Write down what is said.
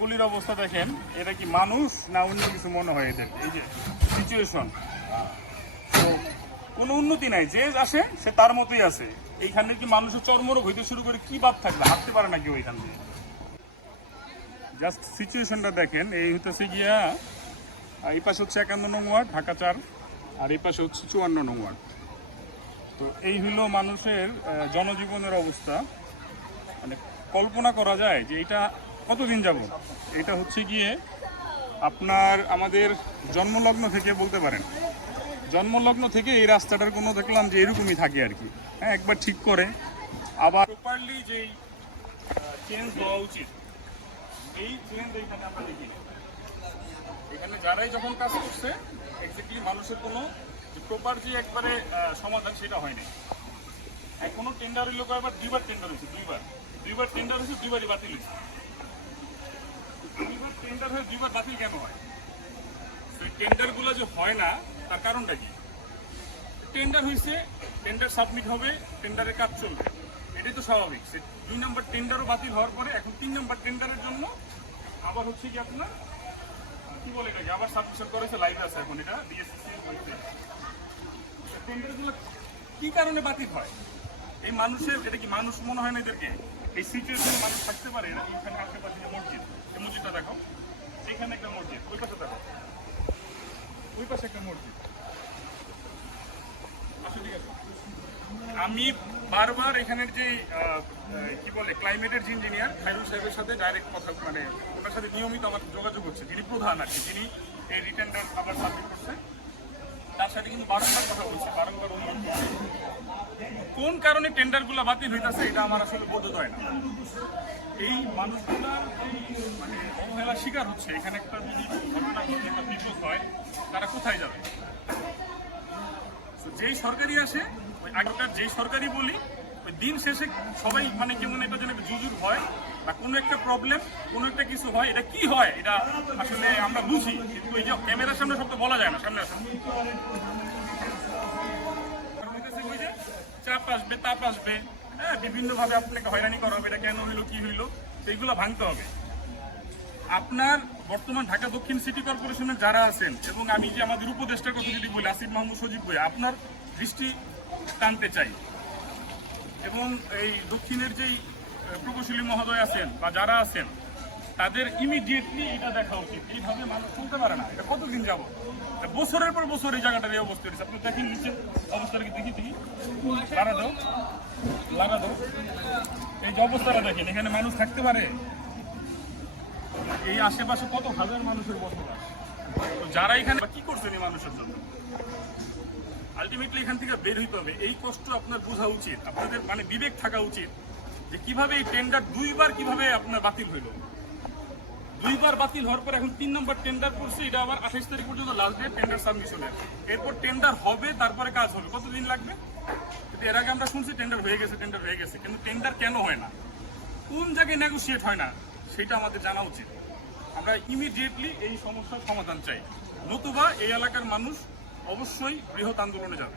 গলির অবস্থা দেখেন, এটা কি মানুষ না অন্য কিছু মনে হয় এদের? এই যে সিচুয়েশন, তো কোনো উন্নতি নাই, যে আসে সে তার মতোই আছে। এইখানে কি মানুষের চর্মরোগ হইতে শুরু করে কি বাদ থাকবে, হাঁটতে পারে না কেউ এখান দিয়ে। জাস্ট সিচুয়েশনটা দেখেন, এই হইতেছে গিয়া এই পাশে হচ্ছে 51 নং ওয়ার্ড ঢাকা 4, আর এই পাশে হচ্ছে 54 নং ওয়ার্ড। তো এই হইল মানুষের জনজীবনের অবস্থা। মানে কল্পনা করা যায় যে এটা কতদিন যাব। এটা হচ্ছে গিয়ে আপনার আমাদের জন্মলগ্ন থেকে বলতে পারেন, জন্মলগ্ন থেকে এই রাস্তাটার কোনো দেখলাম যে এরকমই থাকে আর কি। হ্যাঁ, একবার ঠিক করে আবার প্রপারলি যেই চেঞ্জ হওয়া উচিত, এই চেঞ্জ এইখানে আমরা দেখি। এখানে যারাই যখন কাজ করছে এক্স্যাক্টলি মানুষের কোনো প্রপার যে একবারে সমাধান সেটা হয়নি। এখনো টেন্ডার হইল কয়েকবার, দুইবার টেন্ডার হয়েছে, দুইবার টেন্ডার হয়েছে, দুইবারই বাতিল হয়েছে। দুইবার টেন্ডার হয়ে দুইবার বাতিল কেন হয়? সেই টেন্ডারগুলো যে হয় না তার কারণটা কি? টেন্ডার হয়েছে, টেন্ডার সাবমিট হবে, টেন্ডারের কাজ চলবে, এটাই তো স্বাভাবিক। সে 2 নম্বর টেন্ডারও বাতিল হওয়ার পরে এখন 3 নম্বর টেন্ডারের জন্য আবার হচ্ছে কি আপনার কি বলে এটাকে আবার সাবমিশন করেছে, লাইভে আছে এখন এটা ডিএসসিসি হয়েছে। টেন্ডারগুলো কি কারণে বাতিল হয়? এই মানুষের, এটা কি মানুষ মনে হয় না এদেরকে? এই সিচুয়েশনে মানুষ থাকতে পারে? এইখানে আশেপাশে মসজিদ, এই মসজিদটা দেখো, এখানে একটা মসজিদ, ওই পাশে দেখো, ওই পাশে একটা মসজিদ। আচ্ছা ঠিক আছে, আমি বারবার এখানের যে কি বলে ক্লাইমেটের যে ইঞ্জিনিয়ার খায়রুল সাহেবের সাথে ডাইরেক্ট কথা, মানে ওনার সাথে নিয়মিত আমার যোগাযোগ হচ্ছে, যিনি প্রধান আর কি, যিনি এই রিটেন্ডার আবার সাবমিট করছে, তার সাথে কিন্তু বারংবার কথা বলছি, বারংবার অনুরোধ করছি। কোন কারণে টেন্ডারগুলো বাতিল হইতেছে এটা আমার আসলে বোধোদয় না। এই মানুষগুলা মানে অবহেলার শিকার হচ্ছে। এখানে একটা যদি ঘটনা ঘটে, একটা বিপদ হয়, তারা কোথায় যাবে? যেই সরকারি আসে, ওই আগেকার যেই সরকারি বলি, ওই দিন শেষে সবাই মানে কেমন এটা যেন জুজুর হয় বা কোনো একটা প্রবলেম, কোনো একটা কিছু হয়, এটা কি হয় এটা আসলে আমরা বুঝি, কিন্তু ওই যে ক্যামেরার সামনে সব তো বলা যায় না। সামনে আসে ওই যে চাপ আসবে, তাপ আসবে, হ্যাঁ, বিভিন্নভাবে আপনাকে হয়রানি করা হবে, এটা কেন হইলো, কি হইলো, সেইগুলো ভাঙতে হবে। আপনার বর্তমান ঢাকা দক্ষিণ সিটি কর্পোরেশনের যারা আছেন, এবং আমি যে আমাদের উপদেষ্টার কথা যদি বলি আসিফ মাহমুদ সজীব ভাই, আপনার দৃষ্টি টানতে চাই, এবং এই দক্ষিণের যেই প্রকৌশলী মহোদয় আছেন বা যারা আছেন, তাদের ইমিডিয়েটলি এটা দেখা উচিত। এইভাবে মানুষ চলতে পারে না। এটা কতদিন যাব, বছরের পর বছর এই জায়গাটার এই অবস্থা হয়েছে। আপনি দেখেন নিচে অবস্থাটাকে দেখি, লাগা দাও, এই যে অবস্থাটা দেখেন, এখানে মানুষ থাকতে পারে? এই আশেপাশে কত হাজার মানুষের বসবাস, তো যারা এখানে কি করছেন এই মানুষের জন্য? আলটিমেটলি এখান থেকে বের হইতে হবে। এই কষ্ট আপনার বোঝা উচিত, আপনাদের মানে বিবেক থাকা উচিত যে কিভাবে এই টেন্ডার দুইবার কিভাবে আপনার বাতিল হইল। দুইবার বাতিল হওয়ার পর এখন 3 নম্বর টেন্ডার করছে, এটা আবার 28 তারিখ পর্যন্ত লাস্ট ডেট টেন্ডার সাবমিশনের। এরপর টেন্ডার হবে, তারপরে কাজ হবে, কতদিন লাগবে? কিন্তু এর আগে আমরা শুনছি টেন্ডার হয়ে গেছে, কিন্তু টেন্ডার কেন হয় না, কোন জায়গায় নেগোসিয়েট হয় না, সেটা আমাদের জানা উচিত। আমরা ইমিডিয়েটলি এই সমস্যার সমাধান চাই, নতুবা এই এলাকার মানুষ অবশ্যই বৃহৎ আন্দোলনে যাবে।